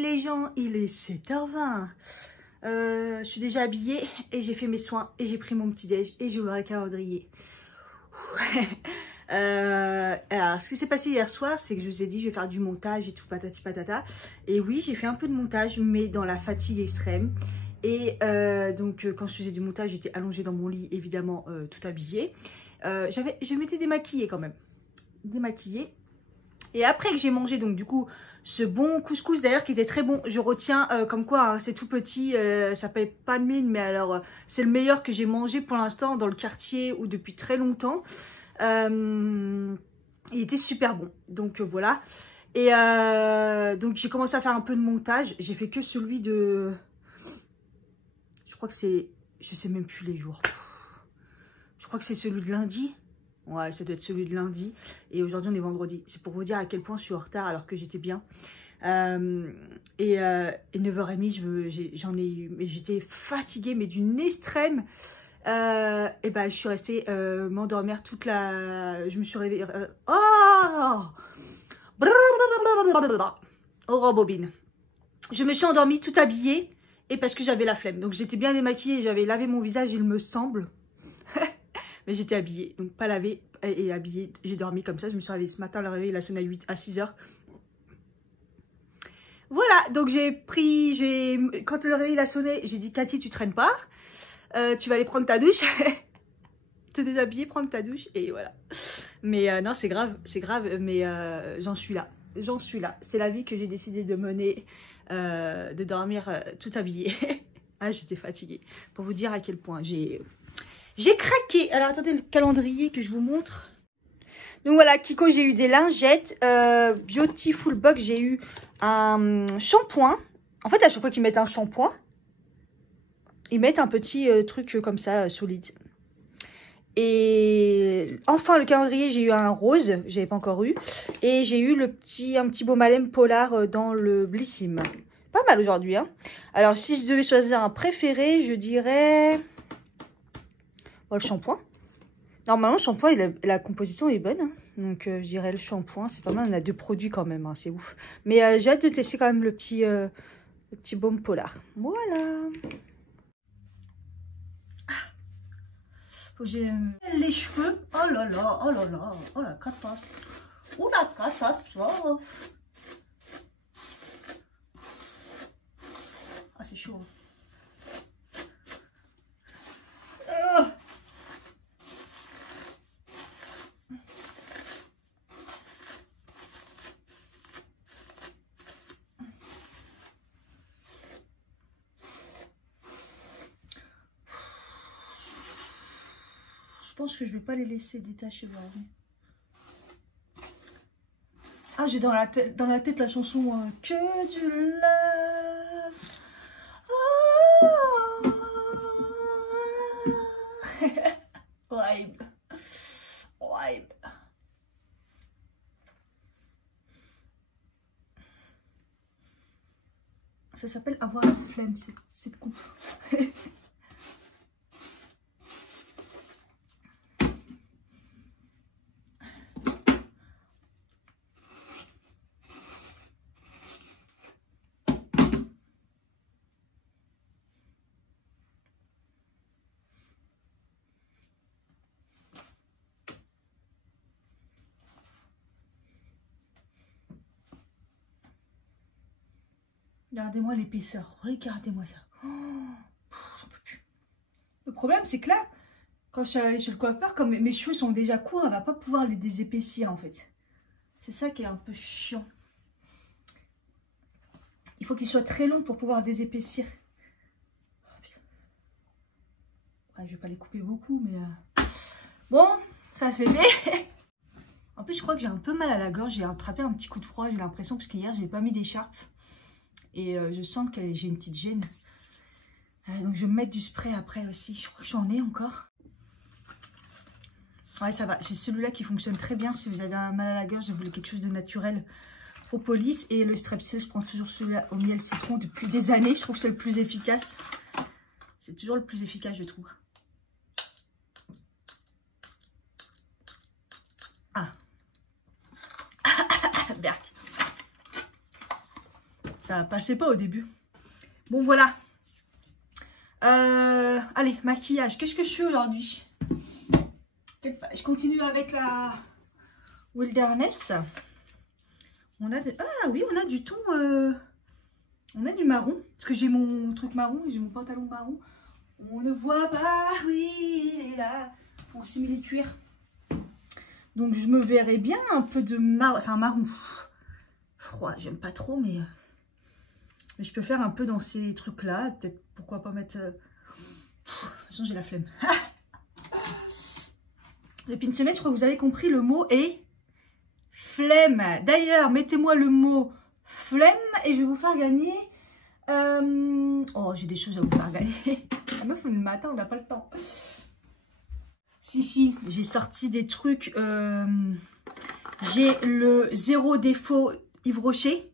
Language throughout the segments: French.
Salut les gens, il est 7h20. Je suis déjà habillée et j'ai fait mes soins et j'ai pris mon petit déj et j'ai ouvert le calendrier. Alors, ce qui s'est passé hier soir, c'est que je vous ai dit je vais faire du montage et tout patati patata. Et oui, j'ai fait un peu de montage, mais dans la fatigue extrême. Et donc, quand je faisais du montage, j'étais allongée dans mon lit, évidemment, tout habillée. Je m'étais démaquillée quand même. Démaquillée. Et après que j'ai mangé, donc du coup, ce bon couscous d'ailleurs qui était très bon, je retiens comme quoi hein, c'est tout petit, ça paye pas de mine, mais alors c'est le meilleur que j'ai mangé pour l'instant dans le quartier ou depuis très longtemps. Il était super bon, donc voilà. Et donc j'ai commencé à faire un peu de montage, j'ai fait que celui de... Je crois que c'est... Je sais même plus les jours. Je crois que c'est celui de lundi. Ouais, ça doit être celui de lundi. Et aujourd'hui, on est vendredi. C'est pour vous dire à quel point je suis en retard alors que j'étais bien. Et 9h30, j'en ai eu. Mais j'étais fatiguée, mais d'une extrême. Et ben, je suis restée m'endormir toute la... Je me suis réveillée... Oh rebobine. Je me suis endormie toute habillée. Et parce que j'avais la flemme. Donc, j'étais bien démaquillée. J'avais lavé mon visage, il me semble. Mais j'étais habillée, donc pas lavée et habillée. J'ai dormi comme ça, je me suis réveillée ce matin, le réveil il a sonné à 6h. Voilà, donc quand le réveil il a sonné, j'ai dit Cathy, tu traînes pas, tu vas aller prendre ta douche, te déshabiller, prendre ta douche, et voilà. Mais non, c'est grave, mais j'en suis là, c'est la vie que j'ai décidé de mener, de dormir tout habillée. Ah, j'étais fatiguée, pour vous dire à quel point j'ai craqué. Alors, attendez le calendrier que je vous montre. Donc voilà, Kiko, j'ai eu des lingettes. Beautiful Box, j'ai eu un shampoing. En fait, à chaque fois qu'ils mettent un shampoing, ils mettent un petit truc comme ça, solide. Et enfin, le calendrier, j'ai eu un rose. J'avais pas encore eu. Et j'ai eu un petit baume à lèvres Polar dans le Blissim. Pas mal aujourd'hui, hein. Alors, si je devais choisir un préféré, je dirais... Oh, le shampoing. Normalement, le shampoing, la composition est bonne. Hein. Donc, je dirais le shampoing. C'est pas mal. On a deux produits quand même. Hein, c'est ouf. Mais j'ai hâte de tester quand même le petit baume Polar. Voilà. Faut que j'ai les cheveux. Oh là là. Oh là là. Oh la catastrophe. Oh la catastrophe. Ah, c'est chaud. Je pense que je vais pas les laisser détacher aujourd'hui. Ah, j'ai dans la tête la chanson Que du love. Oh. Vibe. Vibe. Ça s'appelle avoir la flemme, cette coupe. Regardez-moi l'épaisseur, regardez-moi ça. Oh, j'en peux plus. Le problème, c'est que là, quand je suis allée chez le coiffeur, comme mes cheveux sont déjà courts, elle va pas pouvoir les désépaissir en fait. C'est ça qui est un peu chiant. Il faut qu'ils soient très longs pour pouvoir désépaissir. Oh, putain. Après, je vais pas les couper beaucoup, mais... Bon, ça c'est fait. En plus, je crois que j'ai un peu mal à la gorge. J'ai attrapé un petit coup de froid, j'ai l'impression, parce qu'hier, j'ai pas mis d'écharpe. Et je sens que j'ai une petite gêne. Donc je vais me mettre du spray après aussi. Je crois que j'en ai encore. Ouais, ça va. J'ai celui-là qui fonctionne très bien. Si vous avez un mal à la gorge, vous voulez quelque chose de naturel. Propolis. Et le Strepsil, je prends toujours celui-là au miel citron depuis des années. Je trouve que c'est le plus efficace. C'est toujours le plus efficace, je trouve. Ah. Berk. Ça passait pas au début. Bon, voilà. Allez, maquillage. Qu'est-ce que je fais aujourd'hui? Je continue avec la Wilderness. On a ah oui, on a du ton. On a du marron. Parce que j'ai mon truc marron, j'ai mon pantalon marron. On ne voit pas, oui, il est là. Pour simuler cuir. Donc je me verrais bien un peu de marron. C'est un marron froid, j'aime pas trop, mais je peux faire un peu dans ces trucs-là. Peut-être, pourquoi pas mettre... De toute façon, j'ai la flemme. Depuis une semaine, je crois que vous avez compris, le mot est flemme. D'ailleurs, mettez-moi le mot flemme et je vais vous faire gagner... Oh, j'ai des choses à vous faire gagner. La meuf, le matin, on n'a pas le temps. Si, j'ai sorti des trucs. J'ai le zéro défaut Yves Rocher.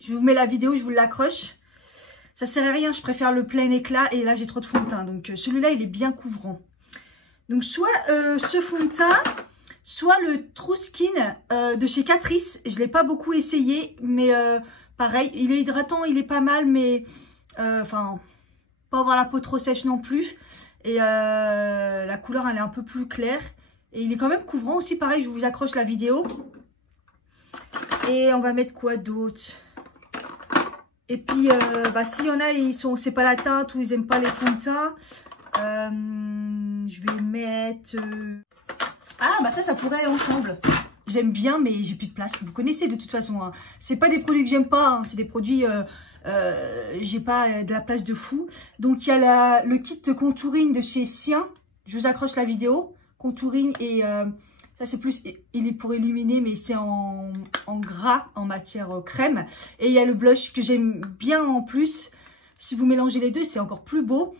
Je vous mets la vidéo, je vous l'accroche. Ça sert à rien, je préfère le plein éclat. Et là, j'ai trop de fond de teint. Donc, celui-là, il est bien couvrant. Donc, soit ce fond de teint, soit le True Skin de chez Catrice. Je ne l'ai pas beaucoup essayé, mais pareil, il est hydratant, il est pas mal, mais enfin, pas avoir la peau trop sèche non plus. Et la couleur, elle est un peu plus claire. Et il est quand même couvrant aussi. Pareil, je vous accroche la vidéo. Et on va mettre quoi d'autre? Et puis, s'il y en a, c'est pas la teinte ou ils aiment pas les fonds de teint, je vais mettre... Ah, ça pourrait aller ensemble. J'aime bien, mais j'ai plus de place. Vous connaissez de toute façon. Hein. C'est pas des produits que j'aime pas. Hein. C'est des produits... j'ai pas de la place de fou. Donc il y a le kit contouring de chez Sien. Je vous accroche la vidéo. Contouring et ça c'est plus, il est pour illuminer, mais c'est en gras, en matière crème. Et il y a le blush que j'aime bien en plus. Si vous mélangez les deux, c'est encore plus beau.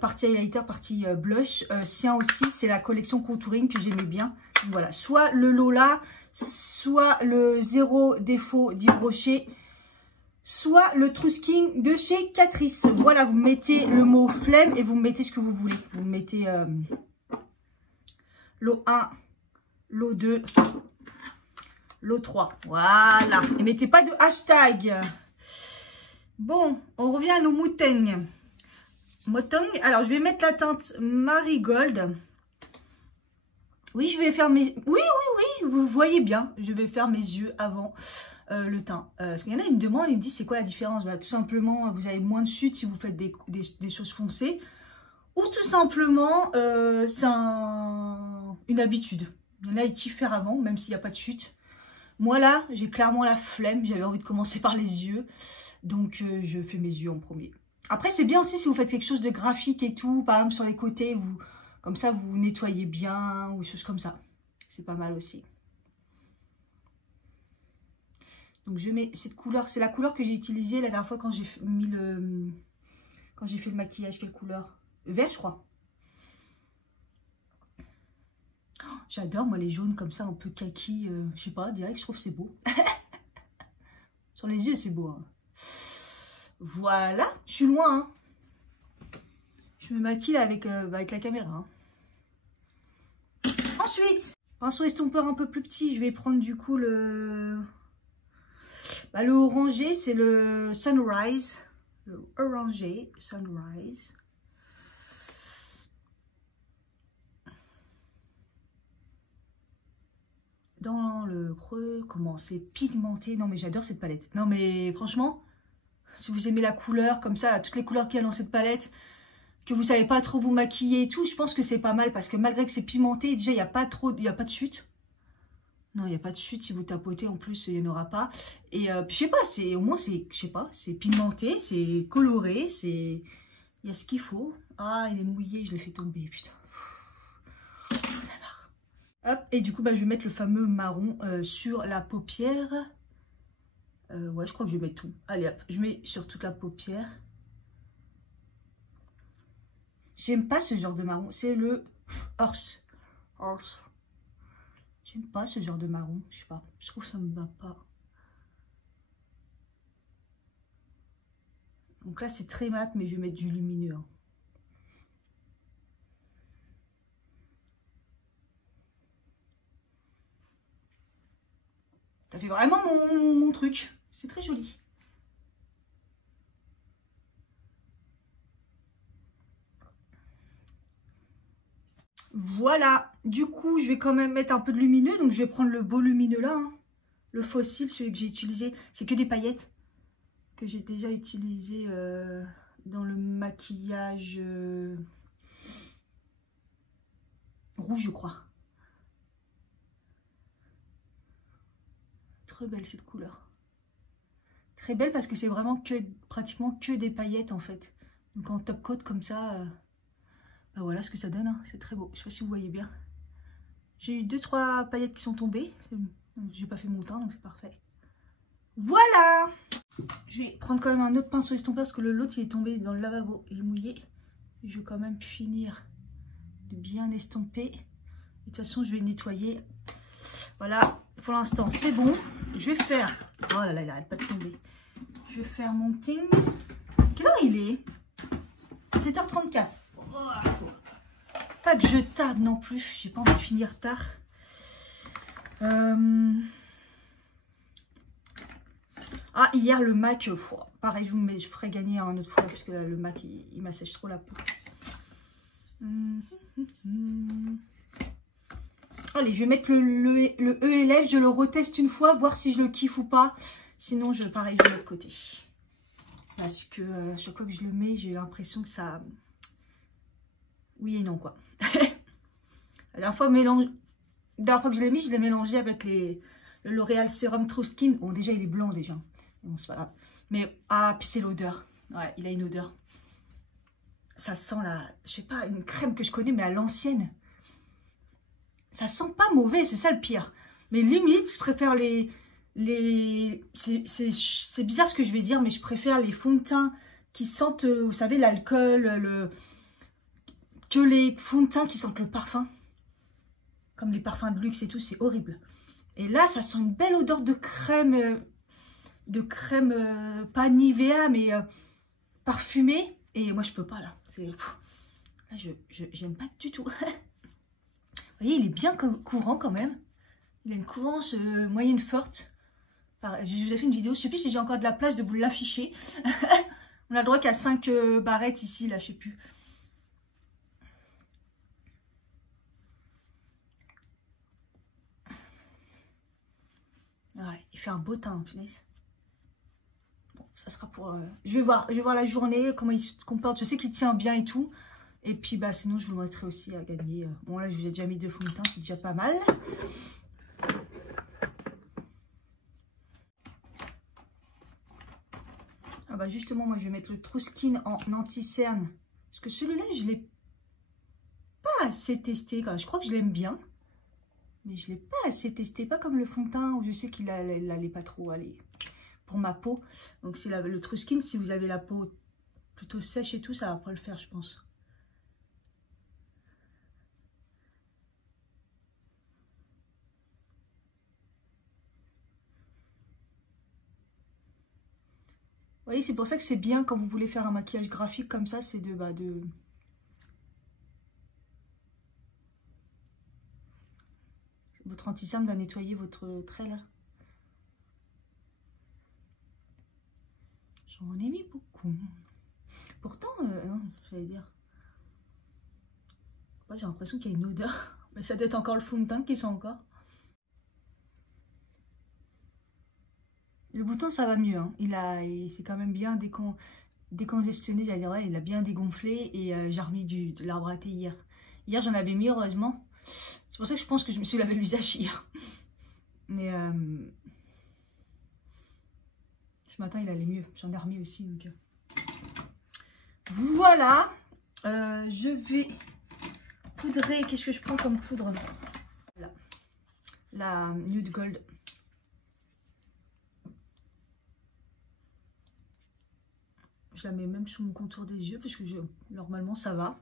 Partie highlighter, partie blush. Sien aussi, c'est la collection contouring que j'aimais bien. Donc, voilà, soit le Lola, soit le zéro défaut d'Yves Rocher, soit le True Skin de chez Catrice. Voilà, vous mettez le mot flemme et vous mettez ce que vous voulez. Vous mettez lot 1, lot 2, lot 3. Voilà. Et mettez pas de hashtag. Bon, on revient à nos moutonnes. Alors, je vais mettre la teinte Marigold. Oui, je vais faire mes... Oui, vous voyez bien. Je vais faire mes yeux avant... le teint. Parce qu'il y en a, ils me demandent, ils me disent c'est quoi la différence? Tout simplement, vous avez moins de chute si vous faites des choses foncées. Ou tout simplement, c'est une habitude. Il y en a, ils kiffent faire avant, même s'il n'y a pas de chute. Moi là, j'ai clairement la flemme. J'avais envie de commencer par les yeux. Donc, je fais mes yeux en premier. Après, c'est bien aussi si vous faites quelque chose de graphique et tout. Par exemple, sur les côtés, comme ça, vous nettoyez bien ou des choses comme ça. C'est pas mal aussi. Donc je mets cette couleur, c'est la couleur que j'ai utilisée la dernière fois quand j'ai mis quand j'ai fait le maquillage. Quelle couleur? Vert, je crois. Oh, j'adore moi les jaunes comme ça, un peu kaki, je sais pas, direct, je trouve c'est beau. Sur les yeux, c'est beau. Hein. Voilà, je suis loin. Hein. Je me maquille avec la caméra. Hein. Ensuite, pinceau estompeur un peu plus petit, je vais prendre du coup le orangé, c'est le Sunrise. Le orangé, Sunrise. Dans le creux, comment c'est pigmenté. Non mais j'adore cette palette. Non mais franchement, si vous aimez la couleur, comme ça, toutes les couleurs qu'il y a dans cette palette, que vous savez pas trop vous maquiller et tout, je pense que c'est pas mal. Parce que malgré que c'est pigmenté, déjà il n'y a pas de chute. Non, il n'y a pas de chute. Si vous tapotez, en plus, il n'y en aura pas. Et je sais pas, au moins, je sais pas, c'est pigmenté, c'est coloré, il y a ce qu'il faut. Ah, il est mouillé, je l'ai fait tomber, putain. Hop, et du coup, je vais mettre le fameux marron sur la paupière. Ouais, je crois que je vais mettre tout. Allez, hop, je mets sur toute la paupière. J'aime pas ce genre de marron, c'est le Horse. J'aime pas ce genre de marron, je sais pas, je trouve que ça me va pas. Donc là c'est très mat, mais je vais mettre du lumineux. Hein. Ça fait vraiment mon truc, c'est très joli. Voilà, du coup, je vais quand même mettre un peu de lumineux. Donc, je vais prendre le beau lumineux là. Hein. Le fossile, celui que j'ai utilisé. C'est que des paillettes que j'ai déjà utilisé dans le maquillage rouge, je crois. Très belle cette couleur. Très belle parce que c'est vraiment pratiquement que des paillettes en fait. Donc en top coat comme ça, bah voilà ce que ça donne. Hein. C'est très beau. Je sais pas si vous voyez bien. J'ai eu 2-3 paillettes qui sont tombées. J'ai pas fait mon teint donc c'est parfait. Voilà. Je vais prendre quand même un autre pinceau estompeur parce que l'autre il est tombé dans le lavabo. Il est mouillé. Et je vais quand même finir de bien estomper. Et de toute façon je vais nettoyer. Voilà. Pour l'instant c'est bon. Je vais faire... Oh là là il arrête pas de tomber. Je vais faire mon ting. Quelle heure il est? 7h34. Oh, pas que je tarde non plus. J'ai pas envie de finir tard. Ah, hier le MAC, pareil, je ferai gagner un autre fois parce que là, le MAC il m'assèche trop la peau. Allez, je vais mettre le ELF, je le reteste une fois, voir si je le kiffe ou pas. Sinon, pareil, je mets de l'autre côté. Parce que chaque fois que je le mets, j'ai l'impression que ça... Oui et non, quoi. La dernière fois que je l'ai mis, je l'ai mélangé avec le L'Oréal Serum True Skin. Bon, déjà, il est blanc, déjà. Bon, c'est pas grave. Mais, ah, puis c'est l'odeur. Ouais, il a une odeur. Ça sent la... Je sais pas, une crème que je connais, mais à l'ancienne. Ça sent pas mauvais, c'est ça le pire. Mais limite, je préfère c'est bizarre ce que je vais dire, mais je préfère les fonds de teint qui sentent, vous savez, l'alcool, que les fonds de teint qui sentent le parfum. Comme les parfums de luxe et tout, c'est horrible. Et là, ça sent une belle odeur de crème, pas Nivea, mais parfumée. Et moi, je peux pas, là. Là, j'aime pas du tout. Vous voyez, il est bien courant quand même. Il a une courance moyenne forte. Je vous ai fait une vidéo, je sais plus si j'ai encore de la place de vous l'afficher. On a le droit qu'à 5 barrettes ici, là, je sais plus. Ouais, il fait un beau teint, punaise. Bon, ça sera pour... je vais voir la journée, comment il se comporte. Je sais qu'il tient bien et tout. Et puis, bah, sinon, je vous le mettrai aussi à gagner. Bon, là, je vous ai déjà mis 2 fonds de teint, c'est déjà pas mal. Ah bah, justement, moi, je vais mettre le True Skin en anti-cerne. Parce que celui-là, je ne l'ai pas assez testé. Je crois que je l'aime bien. Mais je ne l'ai pas assez testé. Pas comme le fond de teint où je sais qu'il n'allait pas trop aller pour ma peau. Donc, c'est le True Skin. Si vous avez la peau plutôt sèche et tout, ça va pas le faire, je pense. Vous voyez, c'est pour ça que c'est bien quand vous voulez faire un maquillage graphique comme ça, c'est Votre anti-cerne va nettoyer votre trait là. J'en ai mis beaucoup. Pourtant, j'allais dire... J'ai l'impression qu'il y a une odeur. Mais ça doit être encore le fond de teint qui sent encore. Le bouton, ça va mieux. Hein. C'est quand même bien décongestionné. J'allais dire, ouais, il a bien dégonflé. Et j'ai remis de l'arbre à thé hier. Hier, j'en avais mis, heureusement. C'est pour ça que je pense que je me suis lavé le visage hier. Mais ce matin, il allait mieux. J'en ai remis aussi. Donc, voilà. Je vais poudrer. Qu'est-ce que je prends comme poudre? Là. La Nude Gold. Je la mets même sous mon contour des yeux parce que normalement ça va.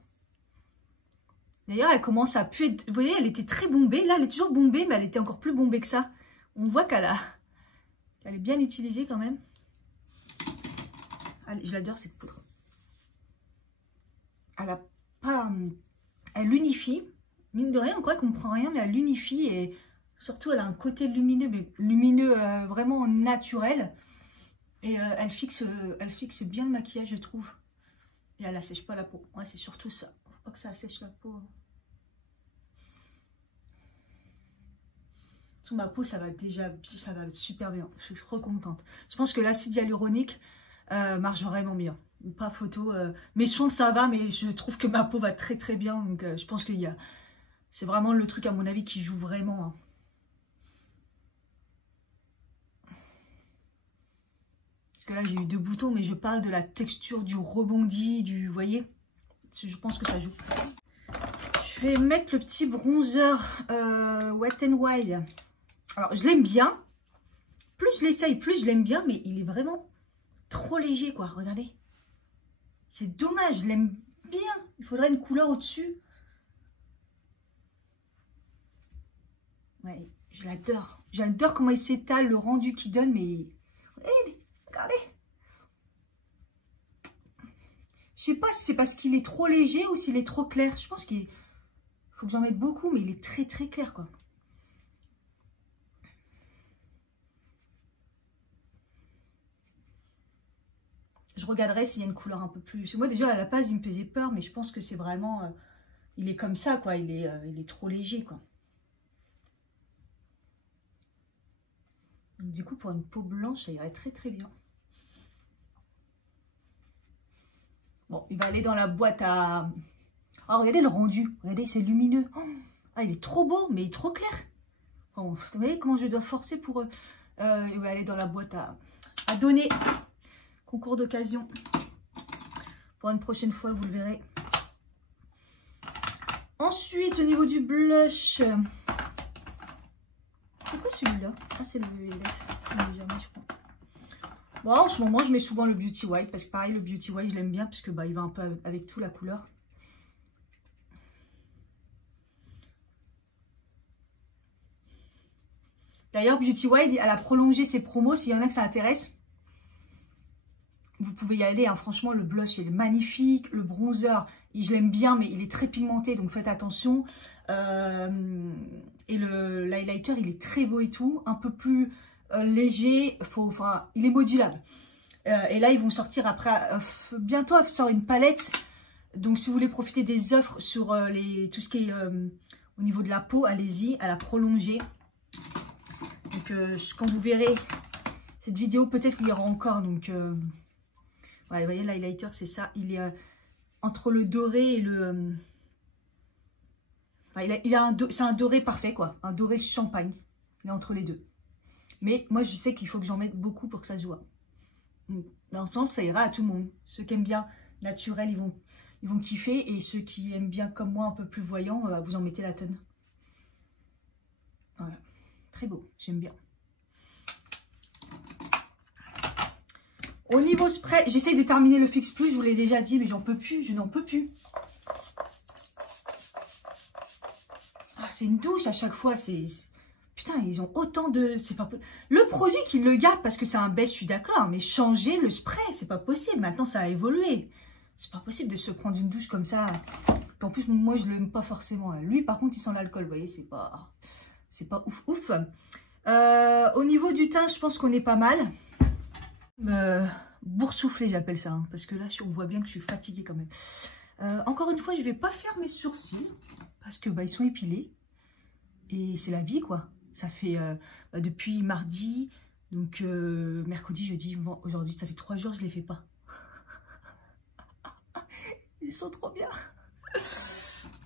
D'ailleurs, elle commence à puer. Vous voyez, elle était très bombée. Là, elle est toujours bombée, mais elle était encore plus bombée que ça. On voit qu'elle est bien utilisée quand même. Allez, je l'adore cette poudre. Elle unifie. Mine de rien, on croit qu'on ne prend rien, mais elle unifie. Et surtout, elle a un côté lumineux, mais lumineux vraiment naturel. Et elle fixe bien le maquillage, je trouve. Et elle assèche pas la peau. Ouais, c'est surtout ça. Faut pas que ça assèche la peau. Surtout ma peau, ça va super bien. Je suis trop contente. Je pense que l'acide hyaluronique marche vraiment bien. Pas photo. Mes soins, ça va, mais je trouve que ma peau va très très bien. Donc je pense qu'il y a... C'est vraiment le truc, à mon avis, qui joue vraiment. Hein. Parce que là, j'ai eu 2 boutons, mais je parle de la texture, du rebondi, du... Vous voyez? Je pense que ça joue. Je vais mettre le petit bronzer Wet n Wild. Alors, je l'aime bien. Plus je l'essaye, plus je l'aime bien, mais il est vraiment trop léger, quoi. Regardez. C'est dommage, je l'aime bien. Il faudrait une couleur au-dessus. Ouais, je l'adore. J'adore comment il s'étale, le rendu qu'il donne, mais... Regardez. Je sais pas si c'est parce qu'il est trop léger ou s'il est trop clair. Je pense qu'il faut que j'en mette beaucoup, mais il est très très clair, quoi. Je regarderai s'il y a une couleur un peu plus... Parce que moi, déjà, à la base, il me faisait peur, mais je pense que c'est vraiment... il est comme ça, quoi. Il est trop léger, quoi. Donc, du coup, pour une peau blanche, ça irait très, très bien. Bon, il va aller dans la boîte à... Oh, regardez le rendu. Regardez, c'est lumineux. Oh, ah, il est trop beau, mais il est trop clair. Bon, vous voyez comment je dois forcer pour... il va aller dans la boîte à donner. Concours d'occasion. Pour une prochaine fois, vous le verrez. Ensuite, au niveau du blush. C'est quoi celui-là? Ah, c'est le LF. Jamais, je crois. Bon, en ce moment, je mets souvent le Beauty White. Parce que pareil, le Beauty White, je l'aime bien. Parce que bah, il va un peu avec tout la couleur. D'ailleurs, Beauty White, elle a prolongé ses promos. S'il y en a que ça intéresse. Vous pouvez y aller, hein. Franchement, le blush, il est magnifique. Le bronzer, je l'aime bien, mais il est très pigmenté, donc faites attention. Et l'highlighter, il est très beau et tout. Un peu plus léger. Enfin, il est modulable. Et là, ils vont sortir après... bientôt, elle sort une palette. Donc, si vous voulez profiter des offres sur tout ce qui est au niveau de la peau, allez-y, à la prolonger. Donc, quand vous verrez cette vidéo, peut-être qu'il y aura encore, donc... Ouais, vous voyez, l'highlighter, c'est ça. Il est entre le doré et le... Enfin, c'est un doré parfait, quoi. Un doré champagne. Il est entre les deux. Mais moi, je sais qu'il faut que j'en mette beaucoup pour que ça se voit. Dans le sens, ça ira à tout le monde. Ceux qui aiment bien naturel, ils vont kiffer. Et ceux qui aiment bien, comme moi, un peu plus voyant, vous en mettez la tonne. Voilà. Très beau. J'aime bien. Au niveau spray, j'essaye de terminer le Fix Plus, je vous l'ai déjà dit, mais j'en peux plus, je n'en peux plus. Ah, c'est une douche à chaque fois, c'est... Putain, ils ont autant de... C'est pas le produit qu'ils le gardent parce que c'est un best, je suis d'accord, mais changer le spray, c'est pas possible. Maintenant, ça a évolué. C'est pas possible de se prendre une douche comme ça. En plus, moi, je l'aime pas forcément. Lui, par contre, il sent l'alcool, vous voyez, c'est pas ouf, ouf. Au niveau du teint, je pense qu'on est pas mal. Boursouflé, j'appelle ça, hein, parce que là on voit bien que je suis fatiguée quand même. Encore une fois, je vais pas faire mes sourcils parce que bah, ils sont épilés et c'est la vie, quoi. Ça fait depuis mardi, donc mercredi, jeudi, aujourd'hui, ça fait 3 jours, je les fais pas. Ils sont trop bien.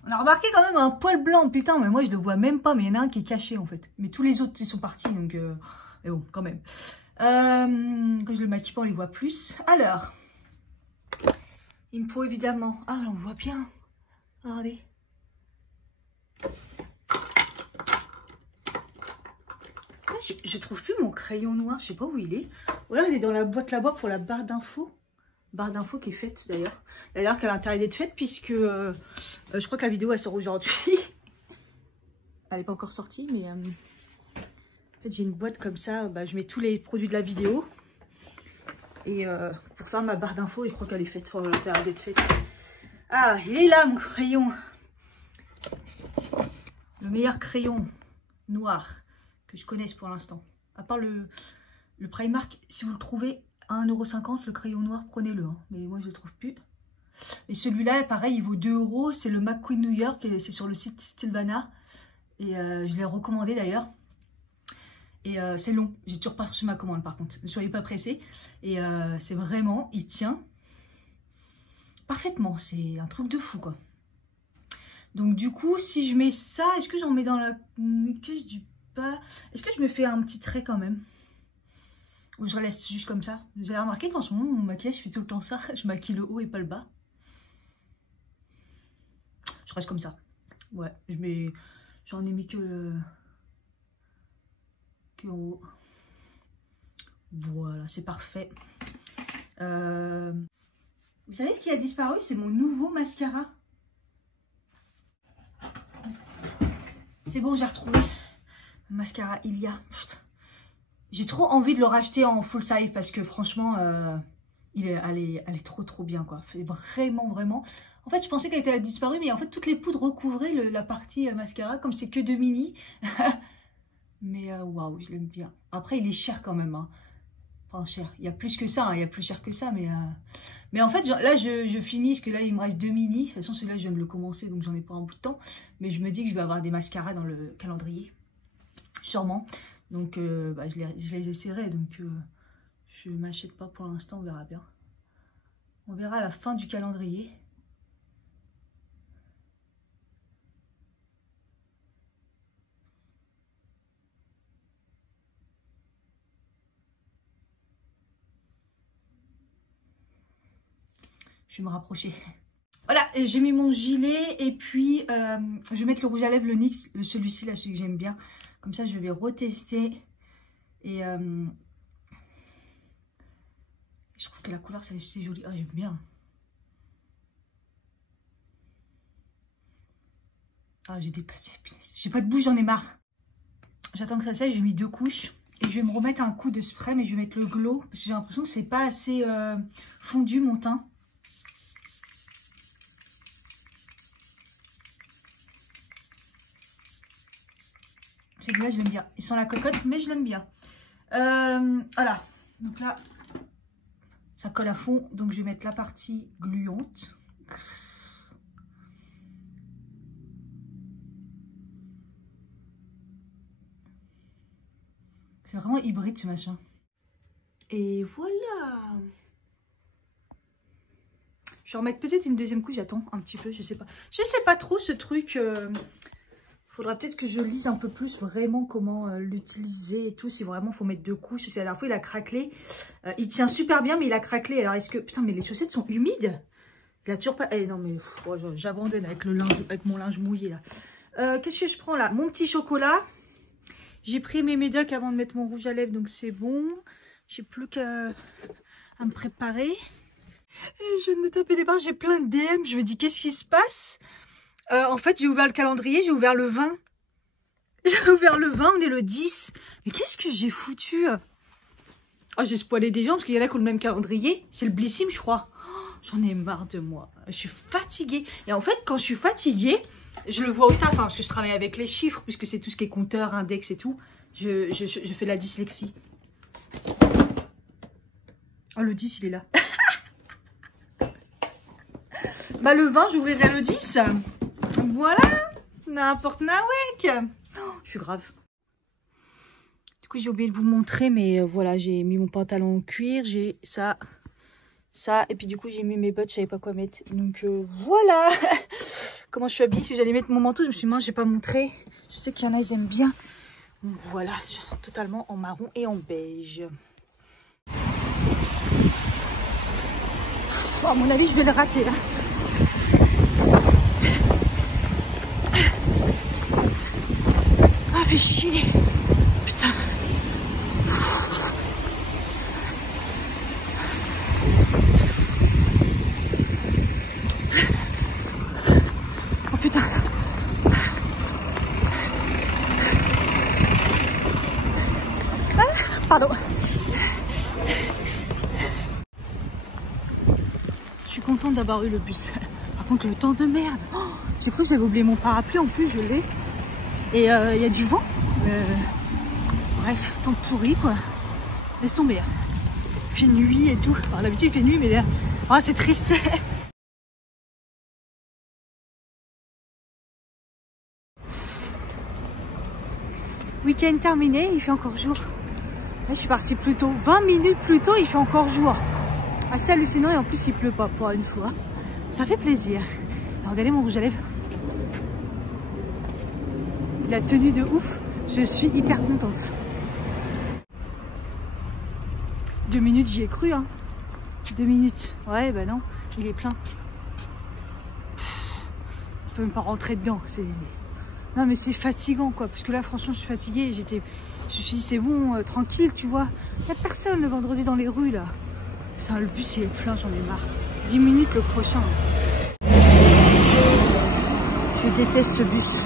On a remarqué quand même un poil blanc, putain, mais moi je le vois même pas, mais il y en a un qui est caché en fait. Mais tous les autres ils sont partis, donc mais bon, quand même. Quand je le maquille pas, on les voit plus. Alors, il me faut évidemment... Ah, on voit bien. Regardez. Je trouve plus mon crayon noir. Je sais pas où il est. Ou alors il est dans la boîte là-bas pour la barre d'infos. Barre d'infos qui est faite d'ailleurs. D'ailleurs qu'elle a intérêt d'être faite puisque je crois que la vidéo elle sort aujourd'hui. Elle n'est pas encore sortie, mais... En fait, j'ai une boîte comme ça, bah, je mets tous les produits de la vidéo. Et pour faire ma barre d'infos, et je crois qu'elle est faite, faut l'intérêt d'être faite. Ah, il est là mon crayon. Le meilleur crayon noir que je connaisse pour l'instant. À part le Primark, si vous le trouvez à 1,50 €, le crayon noir, prenez-le. Hein. Mais moi, je ne le trouve plus. Et celui-là, pareil, il vaut 2 €. C'est le McQueen New York, c'est sur le site Sylvana. Et je l'ai recommandé d'ailleurs. Et c'est long, j'ai toujours pas reçu ma commande par contre, ne soyez pas pressés. Et c'est vraiment, il tient parfaitement, c'est un truc de fou quoi. Donc du coup, si je mets ça, est-ce que j'en mets dans la muqueuse du bas? Est-ce que je me fais un petit trait quand même? Ou je laisse juste comme ça? Vous avez remarqué qu'en ce moment, mon maquillage, je fais tout le temps ça. Je maquille le haut et pas le bas. Je reste comme ça. Ouais, j'en ai mis que en haut. Voilà, c'est parfait. Vous savez ce qui a disparu? C'est mon nouveau mascara. C'est bon, j'ai retrouvé. Le mascara Ilia. J'ai trop envie de le racheter en full size parce que franchement, elle est trop bien quoi. C'est vraiment. En fait, je pensais qu'elle était disparue, mais en fait, toutes les poudres recouvraient la partie mascara, comme c'est que de mini. Mais waouh, je l'aime bien. Après, il est cher quand même. Hein. Enfin, cher. Il y a plus que ça, hein. Il y a plus cher que ça. Mais en fait, là, je finis, parce que là, il me reste 2 mini. De toute façon, celui-là, je viens de le commencer, donc j'en ai pas un bout de temps. Mais je me dis que je vais avoir des mascaras dans le calendrier. Sûrement. Donc, je les essaierai. Donc, je ne m'achète pas pour l'instant, on verra bien. On verra à la fin du calendrier. Je vais me rapprocher. Voilà, j'ai mis mon gilet et puis je vais mettre le rouge à lèvres, le NYX, celui-ci, là, celui que j'aime bien. Comme ça, je vais retester. Et je trouve que la couleur, c'est joli. Ah, j'aime bien. Ah, j'ai dépassé. J'ai pas de bouche, j'en ai marre. J'attends que ça sèche, j'ai mis 2 couches. Et je vais me remettre un coup de spray, mais je vais mettre le glow. Parce que j'ai l'impression que c'est pas assez fondu, mon teint. Celui-là, je l'aime bien. Il sent la cocotte, mais je l'aime bien. Voilà. Donc là, ça colle à fond. Donc, je vais mettre la partie gluante. C'est vraiment hybride, ce machin. Et voilà. Je vais remettre peut-être une deuxième couche. J'attends un petit peu, je sais pas. Je sais pas trop ce truc... Faudra peut-être que je lise un peu plus vraiment comment l'utiliser et tout. Si vraiment il faut mettre 2 couches. C'est la dernière fois il a craquelé. Il tient super bien mais il a craquelé. Alors est-ce que... Putain mais les chaussettes sont humides. Il a toujours pas... Eh non mais j'abandonne avec mon linge mouillé là. Qu'est-ce que je prends là? Mon petit chocolat. J'ai pris mes médocs avant de mettre mon rouge à lèvres donc c'est bon. J'ai plus qu'à me préparer. Et je viens de me taper les barres. J'ai plein de DM. Je me dis qu'est-ce qui se passe? En fait, j'ai ouvert le calendrier, j'ai ouvert le 20. J'ai ouvert le 20, on est le 10. Mais qu'est-ce que j'ai foutu? Oh, j'ai spoilé des gens parce qu'il y en a qui ont le même calendrier. C'est le Blissim, je crois. Oh, j'en ai marre de moi. Je suis fatiguée. Et en fait, quand je suis fatiguée, je le vois au taf, hein, parce que je travaille avec les chiffres, puisque c'est tout ce qui est compteur, index et tout. Je fais la dyslexie. Oh, le 10, il est là. Bah, le 20, j'ouvrirai le 10. Voilà, n'importe nawek. Oh, je suis grave. Du coup, j'ai oublié de vous montrer, mais voilà, j'ai mis mon pantalon en cuir, j'ai ça, et puis du coup, j'ai mis mes bottes, je savais pas quoi mettre. Donc voilà, comment je suis habillée. Si j'allais mettre mon manteau, je me suis dit, moi, j'ai pas montré. Je sais qu'il y en a, ils aiment bien. Donc voilà, totalement en marron et en beige. À mon avis, je vais le rater là. Ah, fait chier. Putain. Oh putain. Ah, pardon. Je suis contente d'avoir eu le bus. Par contre, le temps de merde. Oh, j'ai cru que j'avais oublié mon parapluie. En plus, je l'ai. Et il y a du vent. Bref, temps pourri quoi. Laisse tomber. Il fait nuit et tout. Alors d'habitude il fait nuit mais là, oh, c'est triste. Week-end terminé, il fait encore jour. Là, je suis partie plus tôt, 20 minutes plus tôt, il fait encore jour. Assez hallucinant et en plus il pleut pas pour une fois. Ça fait plaisir. Alors, regardez mon rouge à lèvres. La tenue de ouf, je suis hyper contente. 2 minutes, j'y ai cru hein. 2 minutes, ouais bah non, il est plein. Je peux même pas rentrer dedans, c'est... Non mais c'est fatigant quoi, parce que là franchement je suis fatiguée, je me suis dit c'est bon, tranquille tu vois. Il n'y a personne le vendredi dans les rues là. Putain, le bus il est plein, j'en ai marre. 10 minutes le prochain. Je déteste ce bus.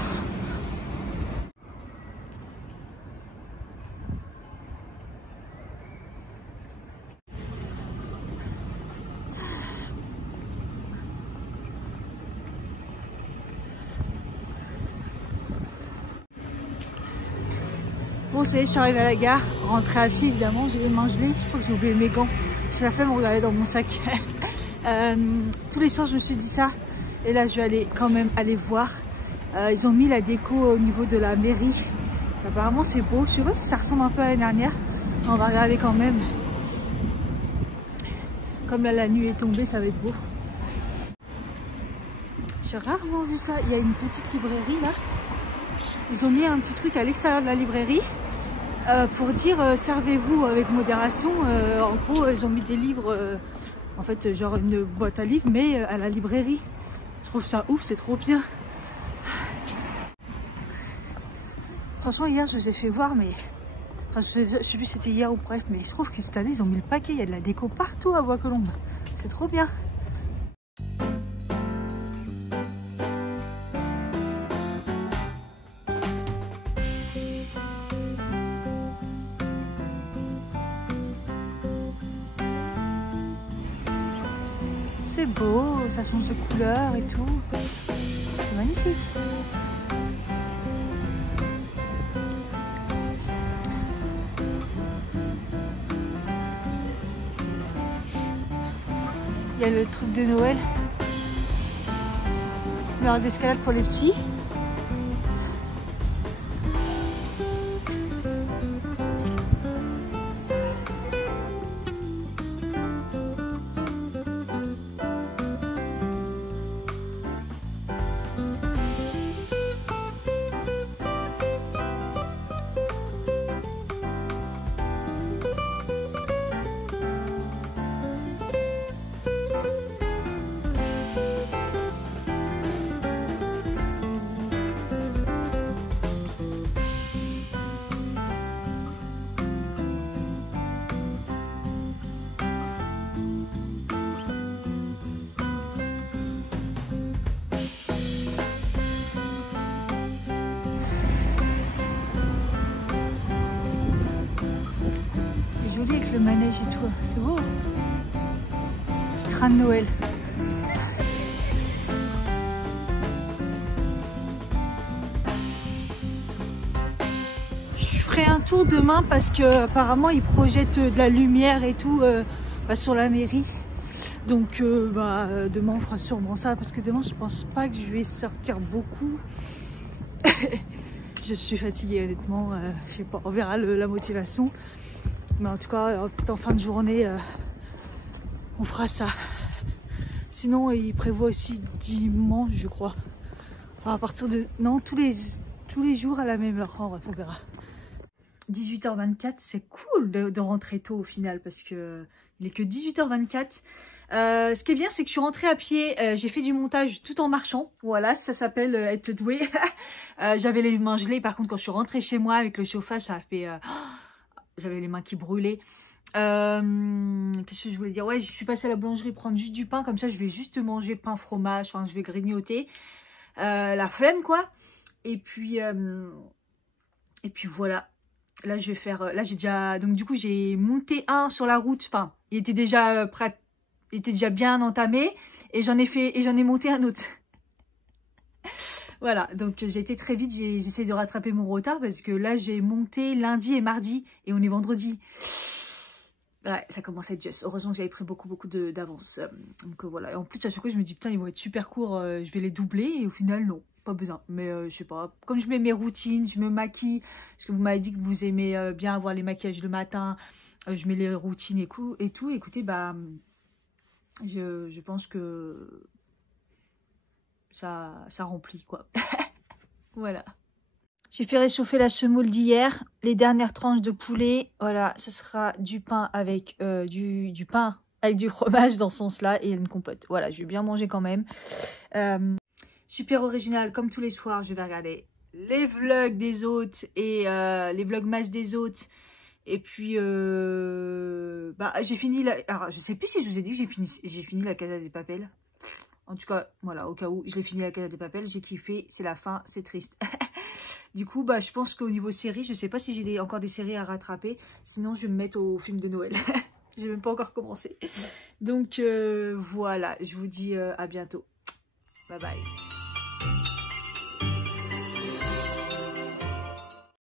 Bon, ça y est, je suis arrivée à la gare, rentrée à pied évidemment, j'ai les mains gelées, je crois que j'ai oublié mes gants. J'ai la flemme de regarder dans mon sac. Tous les soirs je me suis dit ça, et là je vais aller quand même aller voir. Ils ont mis la déco au niveau de la mairie. Apparemment c'est beau, je sais pas si ça ressemble un peu à l'année dernière, on va regarder quand même. Comme là la nuit est tombée, ça va être beau. J'ai rarement vu ça, il y a une petite librairie là. Ils ont mis un petit truc à l'extérieur de la librairie pour dire servez-vous avec modération. En gros, ils ont mis des livres, en fait, genre une boîte à livres, mais à la librairie. Je trouve ça ouf, c'est trop bien. Franchement, hier, je vous ai fait voir, mais... Enfin, je sais plus si c'était hier ou bref, mais je trouve que cette année, ils ont mis le paquet. Il y a de la déco partout à Bois-Colombes. C'est trop bien. C'est beau, ça change de couleur et tout. C'est magnifique. Il y a le truc de Noël. Mur d'escalade pour les petits. Joli avec le manège et tout, c'est beau. Ce train de Noël. Je ferai un tour demain parce que apparemment ils projettent de la lumière et tout sur la mairie. Donc demain on fera sûrement ça parce que demain je pense pas que je vais sortir beaucoup. Je suis fatiguée honnêtement, je sais pas, on verra la motivation. Mais en tout cas, peut-être en fin de journée, on fera ça. Sinon, il prévoit aussi dimanche, je crois. Enfin, à partir de... Non, tous les jours à la même heure. En bref, on verra. 18h24, c'est cool de rentrer tôt au final parce que il est que 18h24. Ce qui est bien, c'est que je suis rentrée à pied. J'ai fait du montage tout en marchant. Voilà, ça s'appelle être doué. J'avais les mains gelées. Par contre, quand je suis rentrée chez moi avec le chauffage, ça a fait... J'avais les mains qui brûlaient. Qu'est-ce que je voulais dire? Ouais, je suis passée à la boulangerie prendre juste du pain. Comme ça, je vais juste manger pain, fromage. Enfin, je vais grignoter. La flemme, quoi. Et puis voilà. Là, je vais faire... Là, j'ai déjà... Donc, du coup, j'ai monté un sur la route. Enfin, il était déjà prêt. Il était déjà bien entamé. Et j'en ai monté un autre. Voilà, donc j'ai été très vite, j'essaie de rattraper mon retard parce que là j'ai monté lundi et mardi et on est vendredi. Ouais, ça commence à être juste. Heureusement que j'avais pris beaucoup d'avance. Donc voilà, et en plus à chaque fois je me dis putain ils vont être super courts, je vais les doubler et au final non. pas besoin. Mais je sais pas, comme je mets mes routines, je me maquille, parce que vous m'avez dit que vous aimez bien avoir les maquillages le matin, je mets les routines et tout. Écoutez, bah, je pense que ça remplit, quoi. Voilà. J'ai fait réchauffer la semoule d'hier, les dernières tranches de poulet. Voilà, ce sera du pain avec du pain avec du fromage dans ce sens-là et une compote. Voilà, je vais bien manger quand même. Super original, comme tous les soirs, je vais regarder les vlogs des autres et les vlogmas des autres. Et puis, bah, j'ai fini la... Alors, je sais plus si je vous ai dit que j'ai fini la Casa des Papel. En tout cas, voilà, au cas où, je l'ai fini la Casa des Papel, j'ai kiffé, c'est la fin, c'est triste. Du coup, bah, je pense qu'au niveau série, je sais pas si j'ai encore des séries à rattraper. Sinon, je vais me mettre au film de Noël. J'ai même pas encore commencé. Donc, voilà, je vous dis à bientôt. Bye bye.